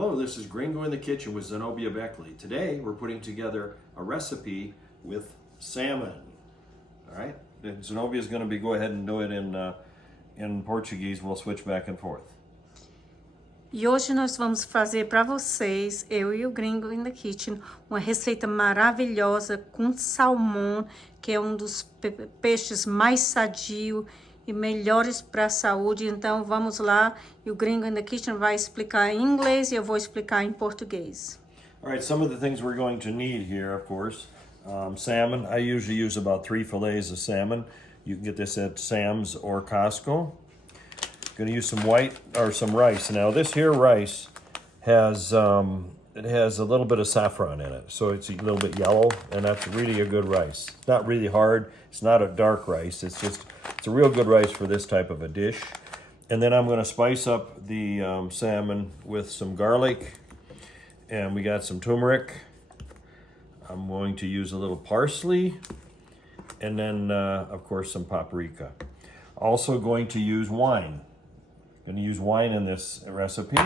Hello, this is Gringo in the Kitchen with Zenobia Beckley. Today we're putting together a recipe with salmon. All right, and Zenobia is going to go ahead and do it in Portuguese. We'll switch back and forth. E hoje nós vamos fazer para vocês, eu e o Gringo in the Kitchen, uma receita maravilhosa com salmão, que é um dos peixes mais sadio e melhores para a saúde. Então vamos lá, e o Gringo in the Kitchen vai explicar em inglês e eu vou explicar em português. All right, some of the things we're going to need here, of course, salmon. I usually use about 3 fillets of salmon. You can get this at Sam's or Costco. Going to use some some rice. Now this here rice has it has a little bit of saffron in it, so it's a little bit yellow, and that's really a good rice. It's not really hard. It's not a dark rice. It's a real good rice for this type of a dish. And then I'm going to spice up the salmon with some garlic, and we got some turmeric. I'm going to use a little parsley, and then of course some paprika. Also going to use wine. Going to use wine in this recipe,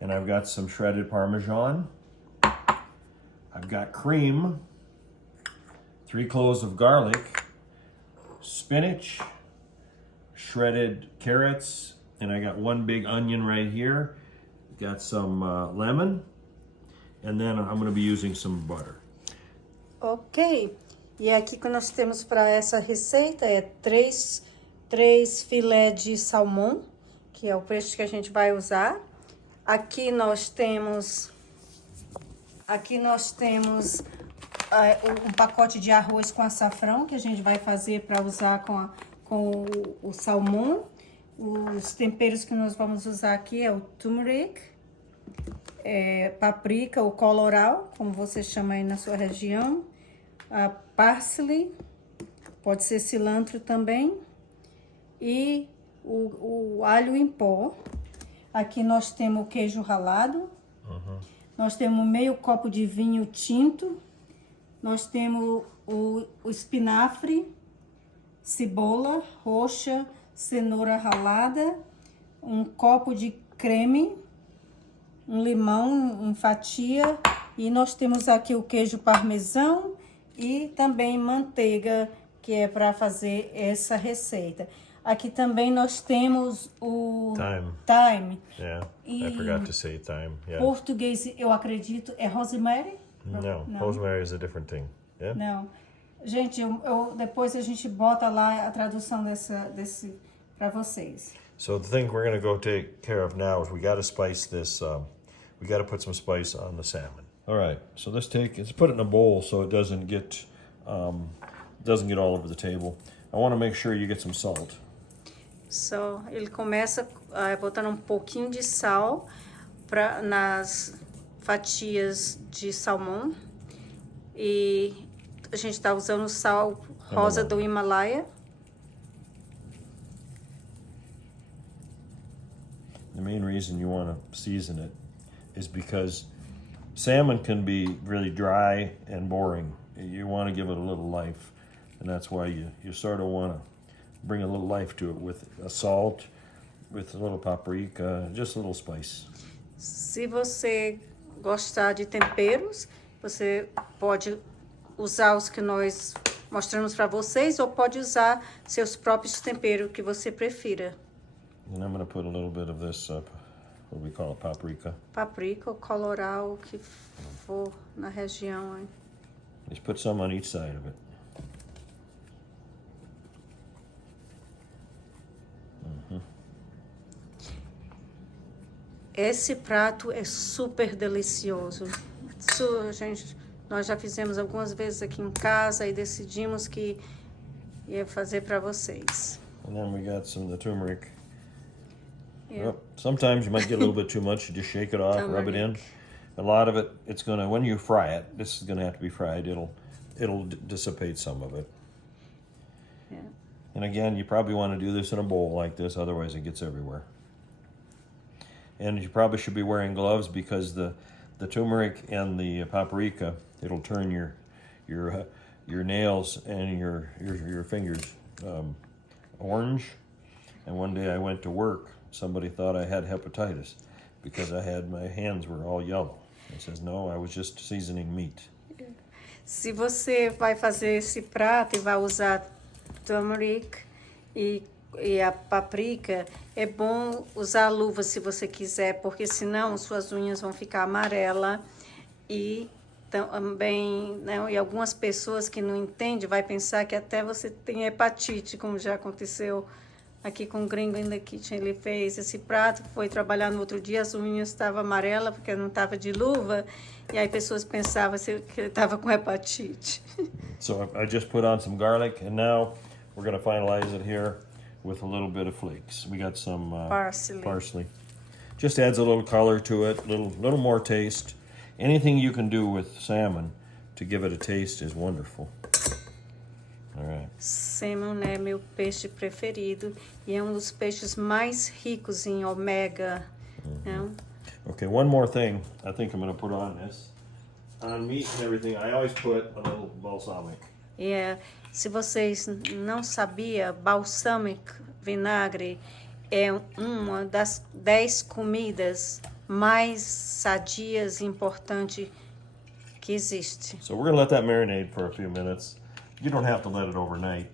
and I've got some shredded Parmesan. I've got cream, 3 cloves of garlic, spinach, shredded carrots, and I got 1 big onion right here. Got some lemon, and then I'm going to be using some butter. Ok, e aqui que nós temos para essa receita é 3 filés de salmão, que é o peixe que a gente vai usar. Aqui nós temos um pacote de arroz com açafrão, que a gente vai fazer para usar com o salmão. Os temperos que nós vamos usar aqui é o turmeric, paprika ou colorau, como você chama aí na sua região, a parsley, pode ser cilantro também, e o alho em pó. Aqui nós temos o queijo ralado, nós temos meio copo de vinho tinto, nós temos o espinafre, cebola roxa, cenoura ralada, um copo de creme, um limão em fatia, e nós temos aqui o queijo parmesão e também manteiga, que é para fazer essa receita. Aqui também nós temos o thyme. Yeah, I forgot to say thyme. Yeah. Português, eu acredito, é rosemary? No, rosemary is a different thing. Yeah? Não. Gente, depois a gente bota lá a tradução desse para vocês. So the thing we're going to go take care of now is we got to spice this. We got to put some spice on the salmon. All right. So let's put it in a bowl so it doesn't get all over the table. I want to make sure you get some salt. So, ele começa botando um pouquinho de sal nas fatias de salmão. E a gente está usando o sal rosa do Himalaia. The main reason you want to season it is because salmon can be really dry and boring. You want to give it a little life, and that's why you sort of want to bring a little life to it with a salt, with a little paprika, just a little spice. Se você gostar de temperos, você pode usar os que nós mostramos para vocês, ou pode usar seus próprios temperos que você prefira. And I'm going to put a little bit of this what do we call it, paprika. Paprika ou colorau, o que for na região. Hein? Just put some on each side of it. Esse prato é super delicioso. Gente, nós já fizemos algumas vezes aqui em casa e decidimos que ia fazer para vocês. And then we got the turmeric. Yeah. Well, sometimes you might get a little bit too much. You just shake it off, rub it in. A lot of it, when you fry it, this is gonna have to be fried. It'll dissipate some of it. Yeah. And again, you probably want to do this in a bowl like this, otherwise it gets everywhere. And you probably should be wearing gloves because the turmeric and the paprika, it'll turn your nails and your fingers orange. And one day I went to work, somebody thought I had hepatitis because my hands were all yellow. He says, no, I was just seasoning meat. Se você vai fazer esse prato e vai usar turmeric e a paprika, é bom usar luva se você quiser, porque senão suas unhas vão ficar amarelas e também, né, e algumas pessoas que não entendem vai pensar que até você tem hepatite, como já aconteceu aqui com o gringo in the kitchen. Ele fez esse prato, foi trabalhar no outro dia, as unhas estavam amarelas porque não estava de luva, e aí pessoas pensavam que ele estava com hepatite. So I just put on some garlic, and now we're going to finalize it here with a little bit of flakes. We got some parsley. Just adds a little color to it, little more taste. Anything you can do with salmon to give it a taste is wonderful. All right. Salmon é meu peixe preferido e é um dos peixes mais ricos em ômega. Né? Okay, one more thing I think I'm going to put on this. On meat and everything, I always put a little balsamic. Se vocês não sabiam, balsamic vinagre é uma das 10 comidas mais sadias e importantes que existe. So we're going to let that marinate for a few minutes. You don't have to let it overnight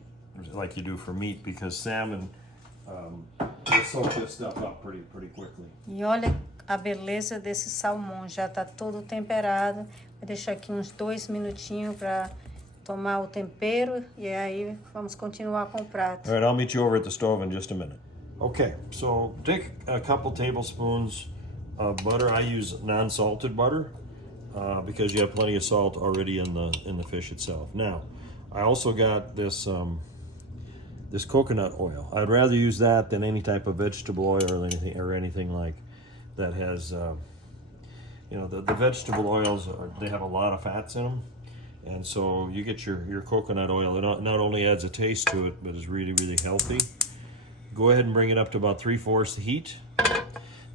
like you do for meat, because salmon will soak this stuff up pretty quickly. E olha a beleza desse salmão, já está todo temperado. Vou deixar aqui uns 2 minutinhos para tomar o tempero e aí vamos continuar com o prato. All right, I'll meet you over at the stove in just a minute. Okay, so take a couple tablespoons of butter. I use non-salted butter because you have plenty of salt already in the fish itself. Now, I also got this this coconut oil. I'd rather use that than any type of vegetable oil or anything like that has, you know, the vegetable oils, they have a lot of fats in them. And so you get your coconut oil. It not only adds a taste to it, but is really healthy. Go ahead and bring it up to about 3/4 the heat.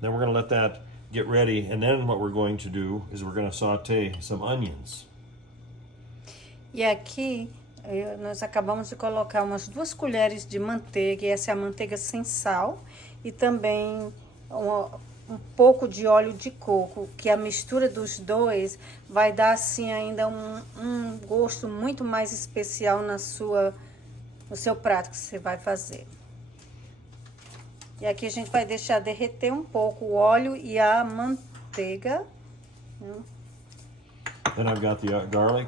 Then we're going to let that get ready. And then what we're going to do is we're going to saute some onions. E aqui nós acabamos de colocar umas 2 colheres de manteiga, e essa é a manteiga sem sal, e também um pouco de óleo de coco, que a mistura dos dois vai dar assim ainda um gosto muito mais especial no seu prato que você vai fazer. E aqui a gente vai deixar derreter um pouco o óleo e a manteiga. Then I've got the garlic,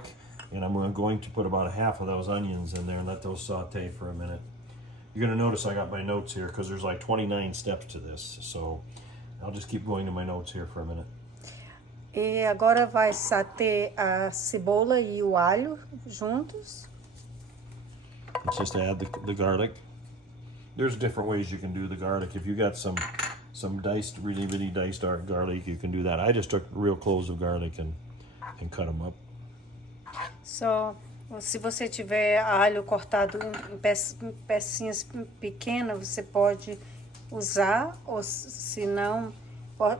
and I'm going to put about 1/2 of those onions in there and let those saute for a minute. You're going to notice I got my notes here because there's like 29 steps to this, so I'll just keep going to my notes here for a minute. E agora vai sautear a cebola e o alho juntos. Let's just add the garlic. There's different ways you can do the garlic. If you got some diced, really diced garlic, you can do that. I just took real cloves of garlic and cut them up. Se você tiver alho cortado em pecinhas pequenas, você pode usar, ou se não,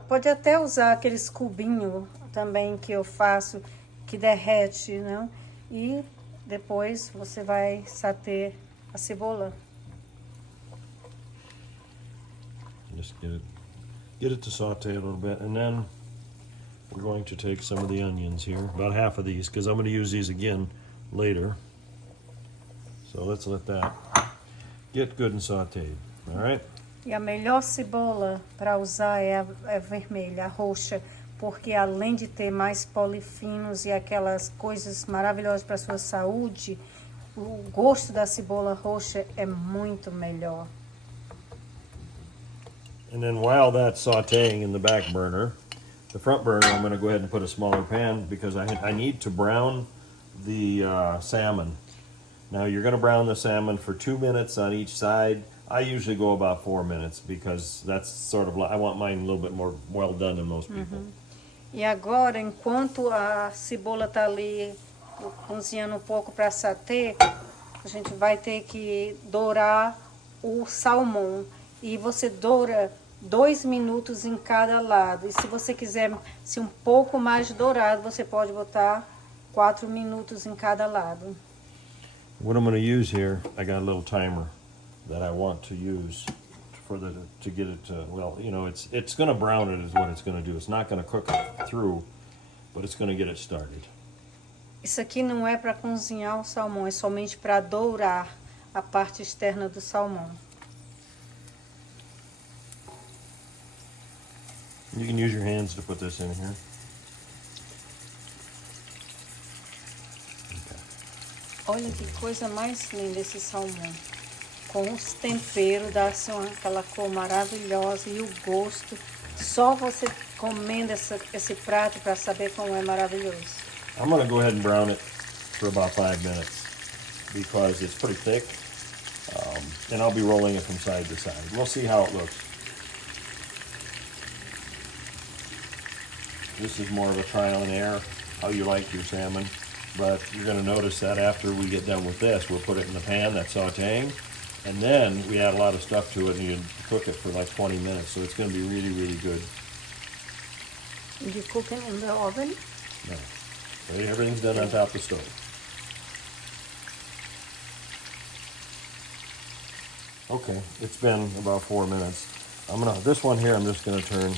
pode até usar aqueles cubinhos também que eu faço, que derrete, né? E depois você vai sautear a cebola. Just get it to saute a little bit, and then we're going to take some of the onions here, about 1/2 of these, because I'm going to use these again later. So let's let that get good and sauteed. All right? E a melhor cebola para usar é a vermelha, a roxa, porque além de ter mais polifinos e aquelas coisas maravilhosas para a sua saúde, o gosto da cebola roxa é muito melhor. And then while that's sauteing in the back burner, the front burner, I'm going to go ahead and put a smaller pan because I need to brown the salmon. Now you're going to brown the salmon for 2 minutes on each side. I usually go about 4 minutes because that's sort of like, I want mine a little bit more well done than most people. E agora, enquanto a cebola tá ali cozinhando um pouco para sautear, a gente vai ter que dourar o salmão. E você doura 2 minutos em cada lado. E se você quiser ser um pouco mais dourado, você pode botar 4 minutos em cada lado. What I'm going to use here, I got a little timer that I want to use for to get it to, well, you know, it's going to brown it is what it's going to do. It's not going to cook it through, but it's going to get it started. Isso aqui não é para cozinhar o salmão, é somente para dourar a parte externa do salmão. You can use your hands to put this in here. Olha que coisa mais linda esse salmão. Com os temperos, dá assim aquela cor maravilhosa e o gosto. Só você comendo esse prato para saber como é maravilhoso. I'm going to go ahead and brown it for about 5 minutes because it's pretty thick, and I'll be rolling it from side to side. We'll see how it looks. This is more of a trial and error, how you like your salmon, but you're going to notice that after we get done with this, we'll put it in the pan that's sautéing, and then we add a lot of stuff to it and you cook it for like 20 minutes, so it's going to be really, really good. And you cook it in the oven? No. Okay, everything's done on top of the stove. Okay, it's been about 4 minutes. This one here, I'm just gonna turn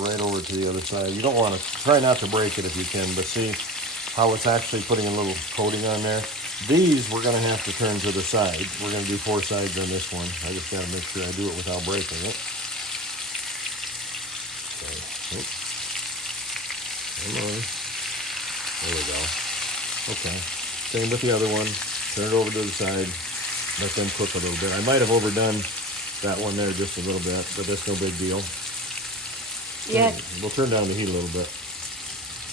right over to the other side. You don't want to, try not to break it if you can, but see how it's actually putting a little coating on there? These, we're gonna have to turn to the side. We're gonna do 4 sides on this one. I just gotta make sure I do it without breaking it. Okay. Come on. There we go. Okay. Same with the other one. Turn it over to the side. Let them cook a little bit. I might have overdone that one there just a little bit, but that's no big deal. Yeah. We'll turn down the heat a little bit.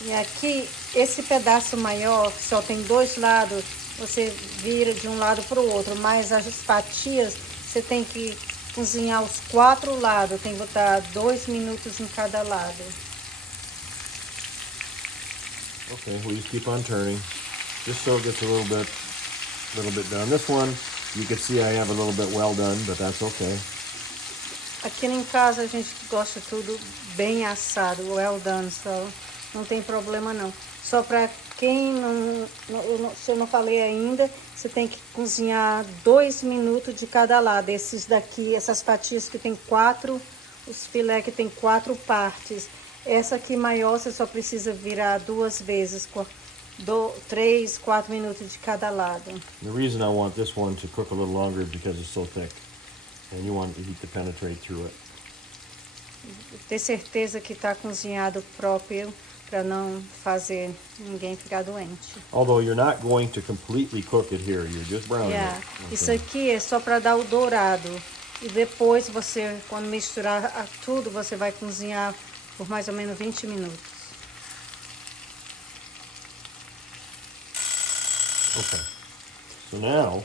E aqui, esse pedaço maior, que só tem 2 lados, você vira de um lado para o outro. Mas as fatias, você tem que cozinhar os 4 lados. Tem que botar 2 minutos em cada lado. Okay, we just keep on turning, just so it gets a little bit done. This one, you can see I have a little bit well done, but that's okay. Aqui em casa a gente gosta tudo bem assado, well done, só não tem problema não. Só para quem se eu não falei ainda, você tem que cozinhar 2 minutos de cada lado. Esses daqui, essas fatias que tem 4, os filé que tem 4 partes. Essa aqui maior você só precisa virar 2 vezes, 3, 4 minutos de cada lado. The reason I want this one to cook a little longer is because it's so thick, and you want the heat to penetrate through it. Ter certeza que está cozinhado próprio para não fazer ninguém ficar doente. Although you're not going to completely cook it here, you're just browning it. Okay. Isso aqui é só para dar o dourado. E depois você, quando misturar tudo, você vai cozinhar por mais ou menos 20 minutos. Okay. So now,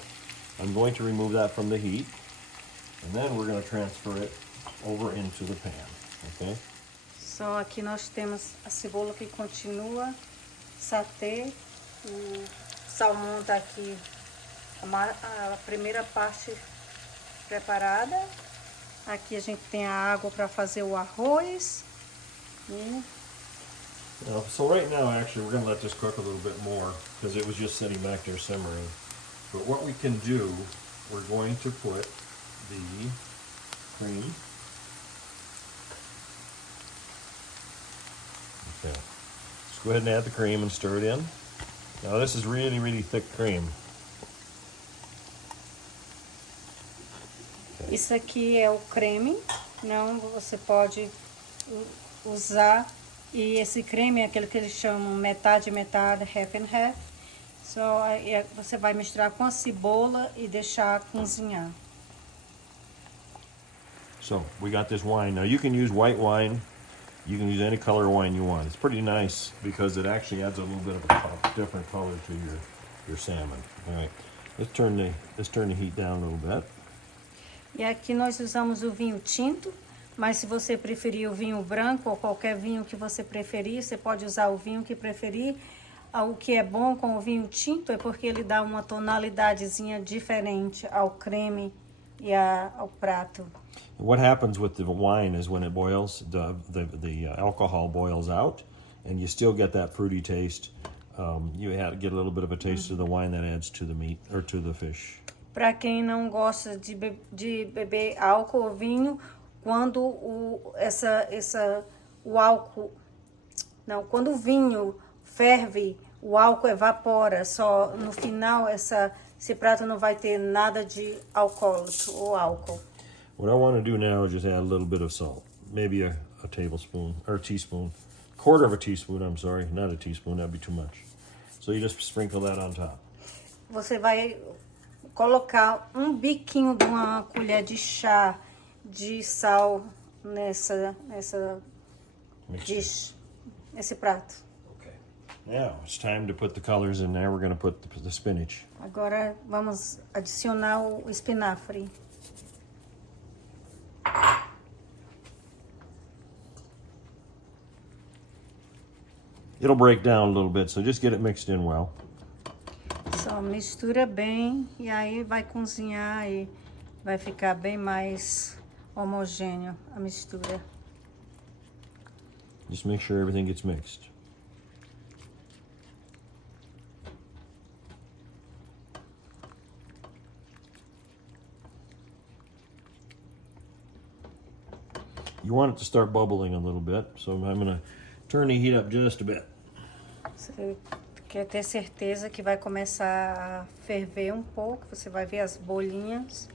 I'm going to remove that from the heat, and then we're going to transfer it over into the pan, okay? Só aqui nós temos a cebola que continua satê, o salmão tá aqui, a primeira parte preparada. Aqui a gente tem a água para fazer o arroz. So right now, actually, we're going to let this cook a little bit more because it was just sitting back there simmering. But what we can do, we're going to put the cream. Okay. Just go ahead and add the cream and stir it in. Now this is really, really thick cream. Okay. Isso aqui é o creme, não, você pode usar. E esse creme é aquele que eles chamam metade, metade, half and half. Só você vai misturar com a cebola e deixar cozinhar. So we got this wine. Now you can use white wine. You can use any color wine you want. It's pretty nice because it actually adds a little bit of a different color to your salmon. All right, let's turn the heat down a little bit. E aqui nós usamos o vinho tinto. Mas se você preferir o vinho branco ou qualquer vinho que você preferir, você pode usar o vinho que preferir. O que é bom com o vinho tinto é porque ele dá uma tonalidadezinha diferente ao creme e ao prato. What happens with the wine is when it boils, the alcohol boils out, and you still get that fruity taste. You get a little bit of a taste of the wine that adds to the meat or to the fish. Para quem não gosta de beber álcool ou vinho, quando o álcool, não, quando o vinho ferve, o álcool evapora. Só no final esse prato não vai ter nada de alcoólico ou álcool. What I want to do now is just add a little bit of salt, maybe a tablespoon or a teaspoon, quarter of a teaspoon. I'm sorry, not a teaspoon. That'd be too much. So you just sprinkle that on top. Você vai colocar um biquinho de uma colher de chá de sal nessa dish, nesse prato. Okay. Now it's time to put the colors in there. We're going to put the spinach. Agora vamos adicionar o espinafre. It'll break down a little bit, so just get it mixed in well. Só mistura bem e aí vai cozinhar e vai ficar bem mais homogêneo a mistura. Just make sure everything gets mixed. You want it to start bubbling a little bit, so I'm going to turn the heat up just a bit. Você quer ter certeza que vai começar a ferver um pouco, você vai ver as bolinhas.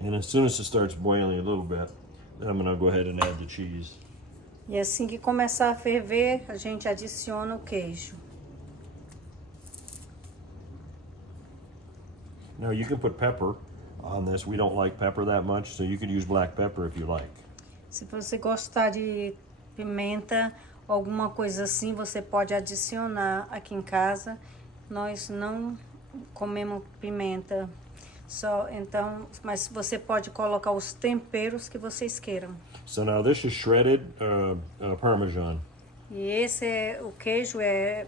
And as soon as it starts boiling a little bit, then I'm going to go ahead and add the cheese. E assim que começar a ferver, a gente adiciona o queijo. Now you can put pepper on this. We don't like pepper that much, so you could use black pepper if you like. Se você gostar de pimenta, alguma coisa assim, você pode adicionar. Aqui em casa, nós não comemos pimenta. Então, mas você pode colocar os temperos que vocês queiram. So now this is shredded Parmesan. E o queijo é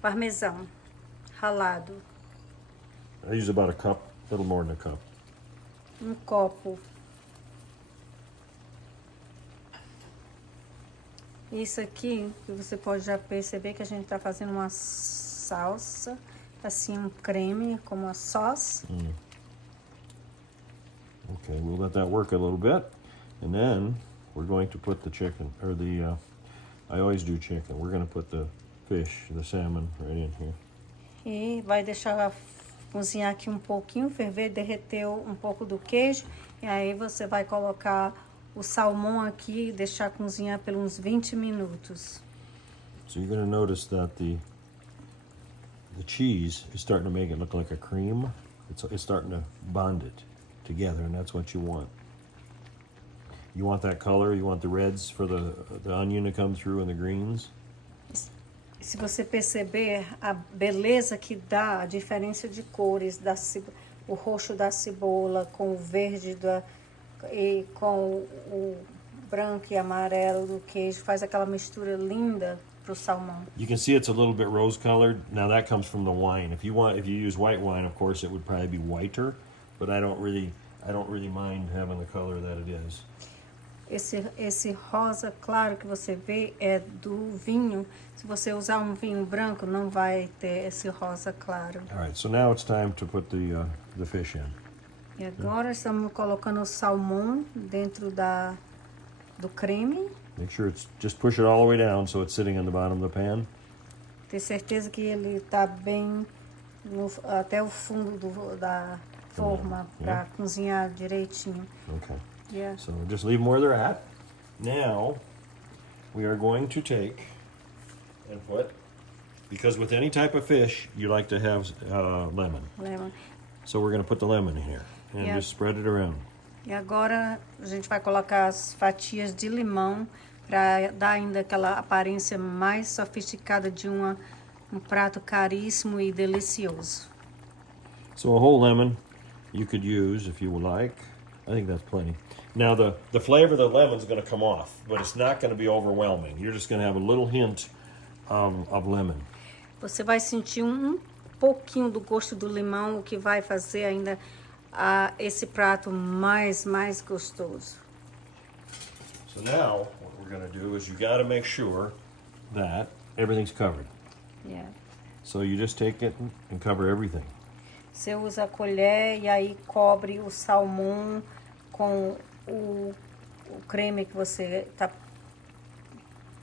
parmesão ralado. I use about a cup, a little more than a cup. Um copo. Isso aqui, que você pode já perceber que a gente tá fazendo uma salsa, assim, um creme, como a sauce. Okay, we'll let that work a little bit. And then we're going to put the chicken, or I always do chicken. We're going to put the fish, the salmon, right in here. E vai deixar cozinhar aqui um pouquinho, ferver, derreteu um pouco do queijo. E aí você vai colocar o salmão aqui e deixar cozinhar por uns 20 minutos. So you're going to notice that the cheese is starting to make it look like a cream. It's starting to bond it together, and that's what you want. You want that color, you want the reds for the onion to come through and the greens. Se você perceber a beleza que dá, a diferença de cores, o roxo da cebola com o verde e com o branco e amarelo do queijo, faz aquela mistura linda pro salmão. You can see it's a little bit rose colored. Now that comes from the wine. If you use white wine, of course, it would probably be whiter, but I don't really mind having the color that it is. Esse rosa claro que você vê é do vinho. Se você usar um vinho branco, não vai ter esse rosa claro. All right, so now it's time to put the fish in. E agora estamos colocando o salmão dentro do creme. Make sure just push it all the way down so it's sitting on the bottom of the pan. Ter certeza que ele está bem até o fundo da forma para cozinhar direitinho. Okay. Yeah. So just leave them where they're at. Now we are going to take and put, because with any type of fish you like to have lemon. So we're going to put the lemon in here and just spread it around. E agora a gente vai colocar as fatias de limão para dar ainda aquela aparência mais sofisticada de um prato caríssimo e delicioso. So a whole lemon you could use if you would like. I think that's plenty. Now the flavor of the lemon is going to come off, but it's not going to be overwhelming. You're just going to have a little hint of lemon. Você vai sentir um pouquinho do gosto do limão, o que vai fazer ainda esse prato mais gostoso. So now what we're going to do is you got to make sure that everything's covered. Yeah. So you just take it and cover everything. Você usa a colher e aí cobre o salmão com o creme que você está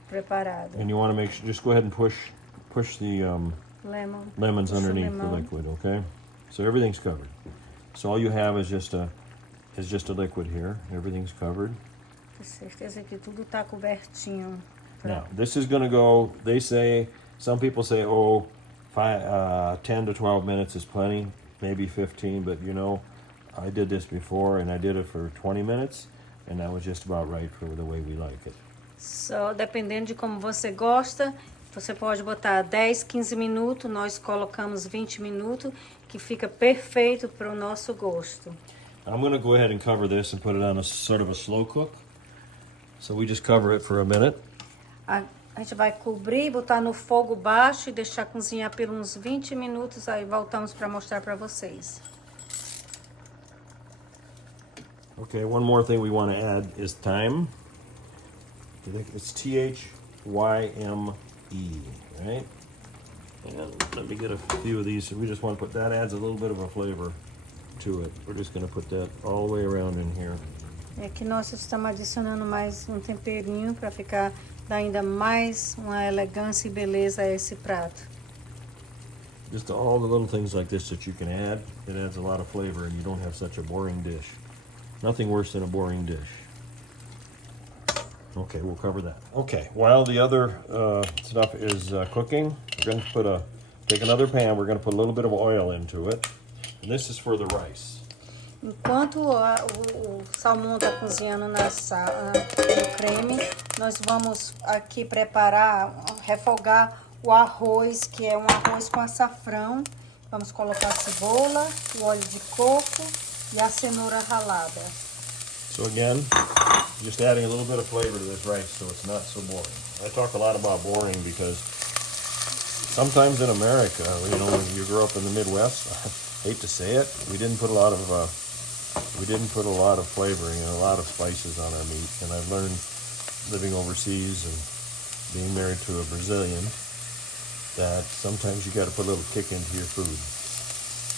preparado. And you want to make sure, just go ahead and push the lemons Puxa o underneath the limão. liquid, okay? So everything's covered. So all you have is just a liquid here. Everything's covered. Tenho certeza que tudo está cobertinho. Now, this is going to go, some people say, 10 to 12 minutes is plenty, maybe 15, but you know, I did this before and I did it for 20 minutes, and that was just about right for the way we like it. Só dependendo de como você gosta, você pode botar 10, 15 minutos, nós colocamos 20 minutos, que fica perfeito para o nosso gosto. I'm going to go ahead and cover this and put it on a sort of a slow cook. So we just cover it for a minute. A gente vai cobrir, botar no fogo baixo e deixar cozinhar por uns 20 minutos, aí voltamos para mostrar para vocês. Okay, one more thing we want to add is thyme. It's Thyme, right? And let me get a few of these. We just want to put, that adds a little bit of a flavor to it. We're just going to put that all the way around in here. É que nós estamos adicionando mais um temperinho para ficar, dar ainda mais uma elegância e beleza a esse prato. Just all the little things like this that you can add. It adds a lot of flavor and you don't have such a boring dish. Nothing worse than a boring dish. Okay, we'll cover that. Okay, while the other stuff is cooking, we're going to take another pan, we're going to put a little bit of oil into it. And this is for the rice. Enquanto o salmão está cozinhando no creme, nós vamos aqui refogar o arroz, que é um arroz com açafrão. Vamos colocar a cebola, o óleo de coco e a cenoura ralada. So again, just adding a little bit of flavor to this rice so it's not so boring. I talk a lot about boring because sometimes in America, you know, when you grow up in the Midwest, I hate to say it, we didn't put a lot of flavoring and a lot of spices on our meat. And I've learned living overseas and being married to a Brazilian that sometimes you got to put a little kick into your food.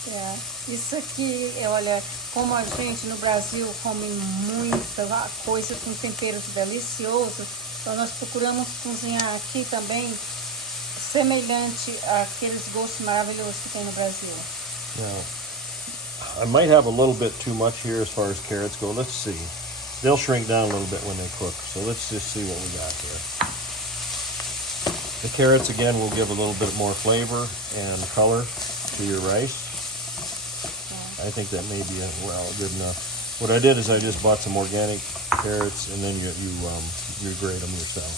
É, isso aqui, olha, como a gente no Brasil come muita coisa com temperos deliciosos, então nós procuramos cozinhar aqui também semelhante àqueles gostos maravilhosos que tem no Brasil. Now, I might have a little bit too much here as far as carrots go. Let's see. They'll shrink down a little bit when they cook, so let's just see what we got here. The carrots, again, will give a little bit more flavor and color to your rice. I think that may be good enough. What I did is I just bought some organic carrots and then you grate them yourself.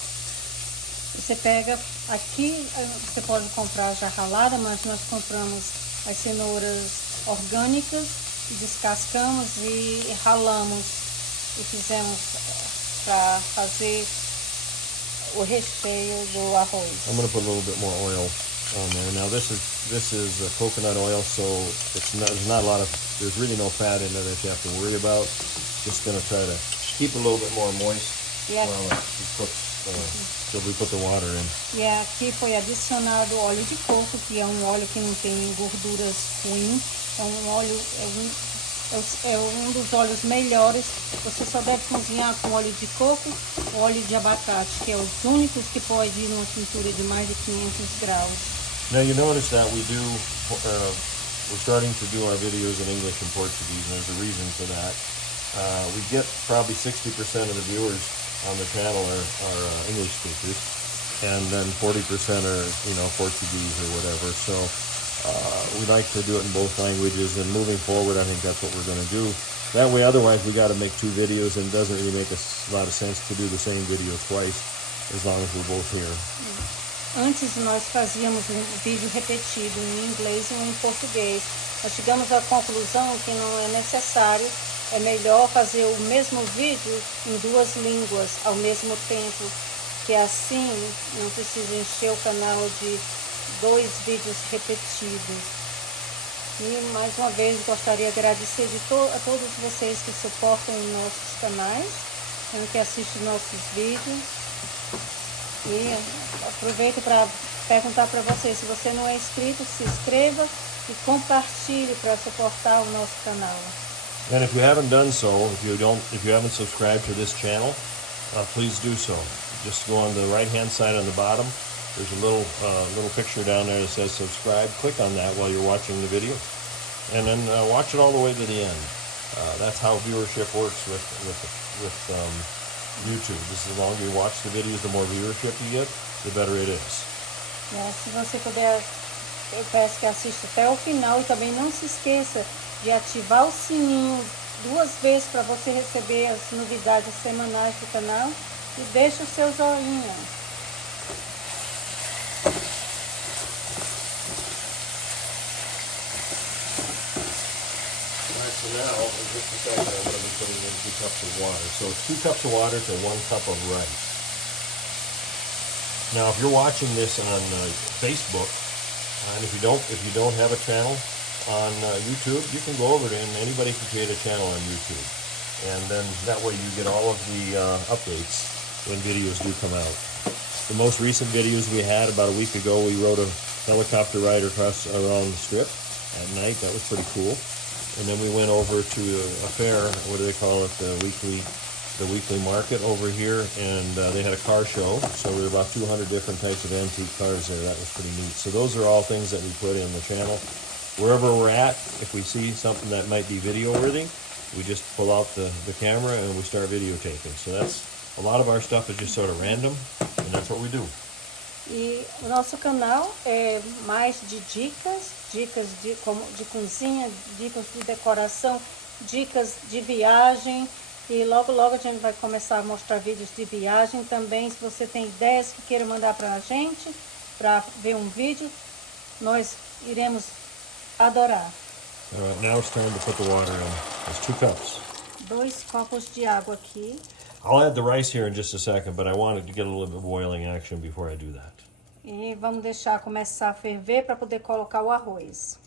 Você pega aqui, você pode comprar já ralada, mas nós compramos as cenouras orgânicas, descascamos e ralamos e fizemos para fazer o recheio do arroz. I'm going to put a little bit more oil on there. Now this is coconut oil, so there's really no fat in there that you have to worry about. Just going to try to keep a little bit more moist while it cooks till we put the water in. E aqui foi adicionado óleo de coco, que é um óleo que não tem gorduras ruins. É um óleo, é um dos óleos melhores. Você só deve cozinhar com óleo de coco ou óleo de abacate, que é os únicos que pode ir numa pintura de mais de 500 graus. Now you notice that we're starting to do our videos in English and Portuguese, and there's a reason for that. We get probably 60% of the viewers on the channel are English speakers, and then 40% are, you know, Portuguese or whatever. So we like to do it in both languages, and moving forward, I think that's what we're going to do. That way, otherwise, we got to make two videos, and it doesn't really make a lot of sense to do the same video twice, as long as we're both here. Antes nós fazíamos um vídeo repetido em inglês e um em português. Nós chegamos à conclusão que não é necessário, é melhor fazer o mesmo vídeo em duas línguas ao mesmo tempo, que assim não precisa encher o canal de 2 vídeos repetidos. E mais uma vez gostaria de agradecer a todos vocês que suportam nossos canais, que assistem nossos vídeos. E aproveito para perguntar para você, se você não é inscrito, se inscreva e compartilhe para suportar o nosso canal. And if you haven't done so, if you haven't subscribed to this channel, please do so. Just go on the right-hand side on the bottom. There's a little picture down there that says subscribe. Click on that while you're watching the video, and then watch it all the way to the end. That's how viewership works with YouTube. Just the longer you watch the videos, the more viewership you get, the better it is. Se você puder, eu peço que assista até o final e também não se esqueça de ativar o sininho 2 vezes para você receber as novidades semanais do canal e deixe o seu joinha. So now, in just a second, I'm going to be putting in 2 cups of water. So it's 2 cups of water to 1 cup of rice. Now, if you're watching this on Facebook, and if you don't have a channel on YouTube, you can go over to, and anybody can create a channel on YouTube, and then that way you get all of the updates when videos do come out. The most recent videos we had about a week ago, we rode a helicopter ride around the strip at night. That was pretty cool. And then we went over to a fair, what do they call it, the weekly market over here, and they had a car show. So there were about 200 different types of antique cars there. That was pretty neat. So those are all things that we put in the channel. Wherever we're at, if we see something that might be video worthy, we just pull out the camera and we start videotaping. So that's, a lot of our stuff is just sort of random, and that's what we do. E o nosso canal é mais de dicas de cozinha, dicas de decoração, dicas de viagem. E logo a gente vai começar a mostrar vídeos de viagem também. Se você tem ideias que queira mandar para a gente, para ver um vídeo, nós iremos adorar. All right, now it's time to put the water in. It's 2 cups. 2 copos de água aqui. I'll add the rice here in just a second, but I wanted to get a little bit of boiling action before I do that. E vamos deixar começar a ferver para poder colocar o arroz.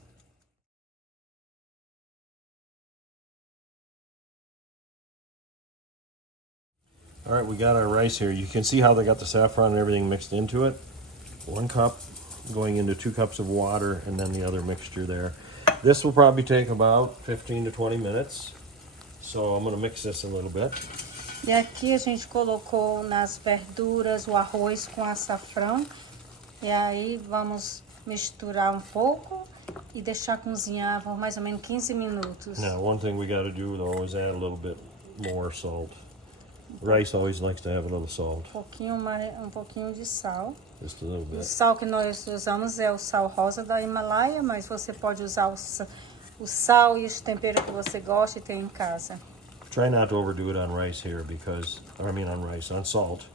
All right, we got our rice here. You can see how they got the saffron and everything mixed into it. 1 cup going into 2 cups of water, and then the other mixture there. This will probably take about 15 to 20 minutes. So I'm going to mix this a little bit. E aqui a gente colocou nas verduras o arroz com açafrão. E aí vamos misturar um pouco e deixar cozinhar por mais ou menos 15 minutos. Now, one thing we got to do though is add a little bit more salt. Rice always likes to have a little salt. Um pouquinho de sal. Just a little bit. O sal que nós usamos é o sal rosa da Himalaia, mas você pode usar o sal e os temperos que você gosta e tem em casa. Try not to overdo it on rice here because, on salt.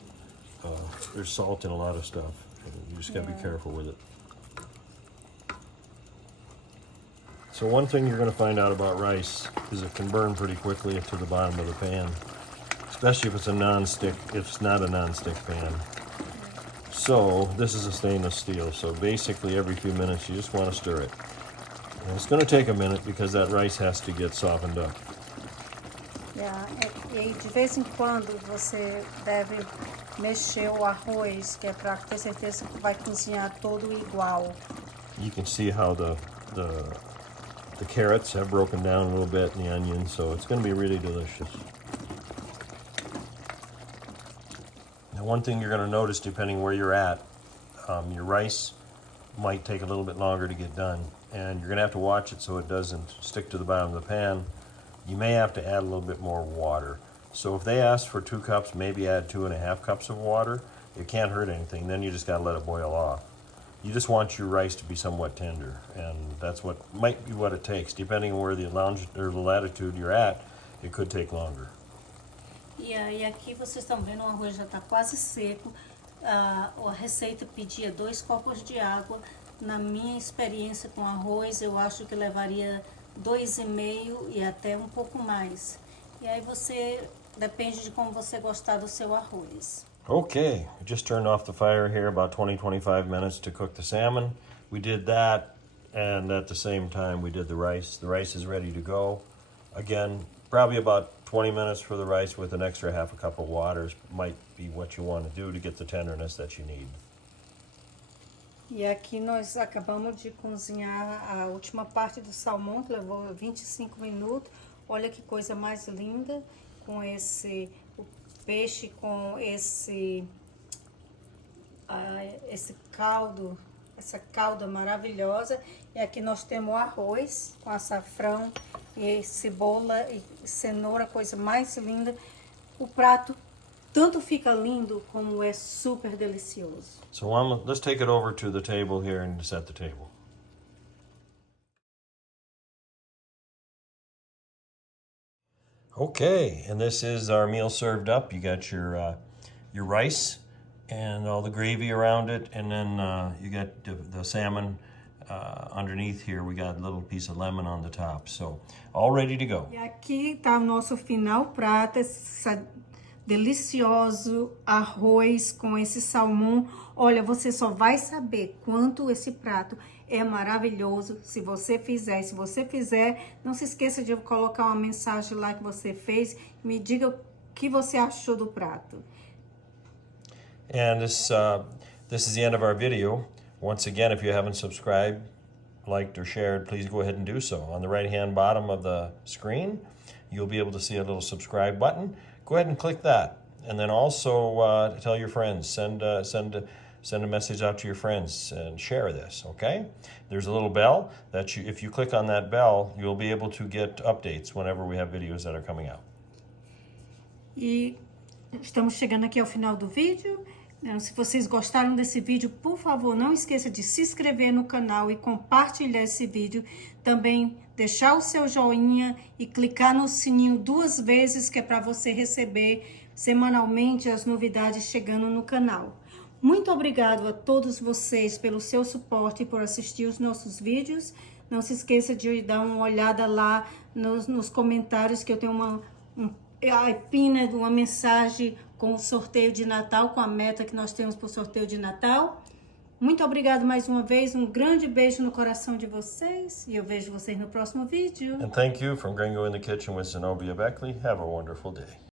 There's salt in a lot of stuff. You just got to be careful with it. So one thing you're going to find out about rice is it can burn pretty quickly to the bottom of the pan, especially if it's not a non-stick pan. So this is a stainless steel, so basically every few minutes you just want to stir it. And it's going to take a minute because that rice has to get softened up. E aí, de vez em quando você deve mexer o arroz, que é para ter certeza que vai cozinhar todo igual. You can see how the carrots have broken down a little bit and the onions, so it's going to be really delicious. Now, one thing you're going to notice, depending where you're at, your rice might take a little bit longer to get done, and you're going to have to watch it so it doesn't stick to the bottom of the pan. You may have to add a little bit more water. So if they ask for 2 cups, maybe add 2.5 cups of water. It can't hurt anything. Then you just got to let it boil off. You just want your rice to be somewhat tender, and that's might be what it takes. Depending on where the latitude you're at, it could take longer. E aí aqui vocês estão vendo o arroz já está quase seco. A receita pedia 2 copos de água. Na minha experiência com arroz, eu acho que levaria 2,5 e até um pouco mais. E aí depende de como você gostar do seu arroz. Okay, I just turned off the fire here about 20-25 minutes to cook the salmon. We did that, and at the same time we did the rice. The rice is ready to go. Again, probably about 20 minutes for the rice with an extra half a cup of water might be what you want to do to get the tenderness that you need. E aqui nós acabamos de cozinhar a última parte do salmão, que levou 25 minutos. Olha que coisa mais linda, com o peixe com esse caldo, essa calda maravilhosa. E aqui nós temos o arroz com açafrão e cebola e cenoura, coisa mais linda. O prato tanto fica lindo como é super delicioso. So let's take it over to the table here and set the table. Okay, and this is our meal served up. You got your rice and all the gravy around it, and then you got the salmon underneath here. We got a little piece of lemon on the top. So, all ready to go. E aqui tá o nosso final prato, delicioso arroz com esse salmão. Olha, você só vai saber quanto esse prato é maravilhoso se você fizer. Se você fizer, não se esqueça de colocar uma mensagem lá que você fez. Me diga o que você achou do prato. And this is the end of our video. Once again, if you haven't subscribed, liked, or shared, please go ahead and do so. On the right-hand bottom of the screen, you'll be able to see a little subscribe button. Go ahead and click that, and then also tell your friends. Send a message out to your friends and share this. Okay? There's a little bell that if you click on that bell, you'll be able to get updates whenever we have videos that are coming out. E estamos chegando aqui ao final do vídeo. Se vocês gostaram desse vídeo, por favor, não esqueça de se inscrever no canal e compartilhar esse vídeo. Também deixar o seu joinha e clicar no sininho 2 vezes, que é para você receber semanalmente as novidades chegando no canal. Muito obrigado a todos vocês pelo seu suporte e por assistir os nossos vídeos. Não se esqueça de dar uma olhada lá nos comentários, que eu tenho uma mensagem com o sorteio de Natal, com a meta que nós temos para o sorteio de Natal. Muito obrigado mais uma vez, um grande beijo no coração de vocês e eu vejo vocês no próximo vídeo. And thank you from Gringo in the Kitchen with Zenobia Beckley. Have a wonderful day.